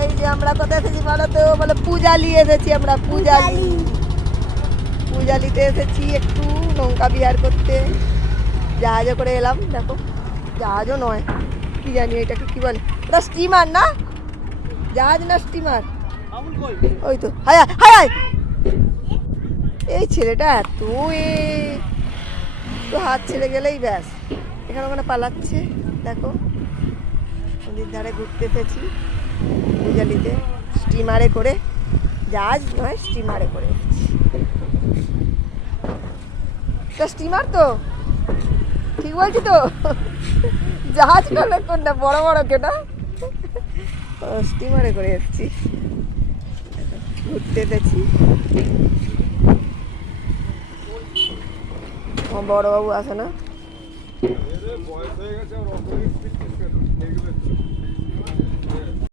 এই যে আমরা কোথায় এসেছি বলো তো? বলে পূজালি এসেছি আমরা, পূজালিতে এসেছি একটু নৌকা বিহার করতে। জাহাজে করে এলাম, দেখো জাহাজও নয়, কি জানি এটাকে কি বলে, ওটা স্টিমার না, জাহাজ না স্টিমার, ওই তো। হায় হায় হায়, এই ছেলেটা এত তো হাত ছেড়ে গেলেই ব্যাস, এখানে ওখানে পালাচ্ছে। দেখো নদীর ধারে ঘুরতে এসেছি পূজালিতে, স্টিমারে করে, জাহাজ নয় স্টিমারে করে এসেছি। তা স্টিমার তো ঠিক বলছি তো? জাহাজ কোনটা বড় বড় কেনা, স্টিমারে করে এসেছি, ঘুরতে এসেছি। বড়বাবু আসে না,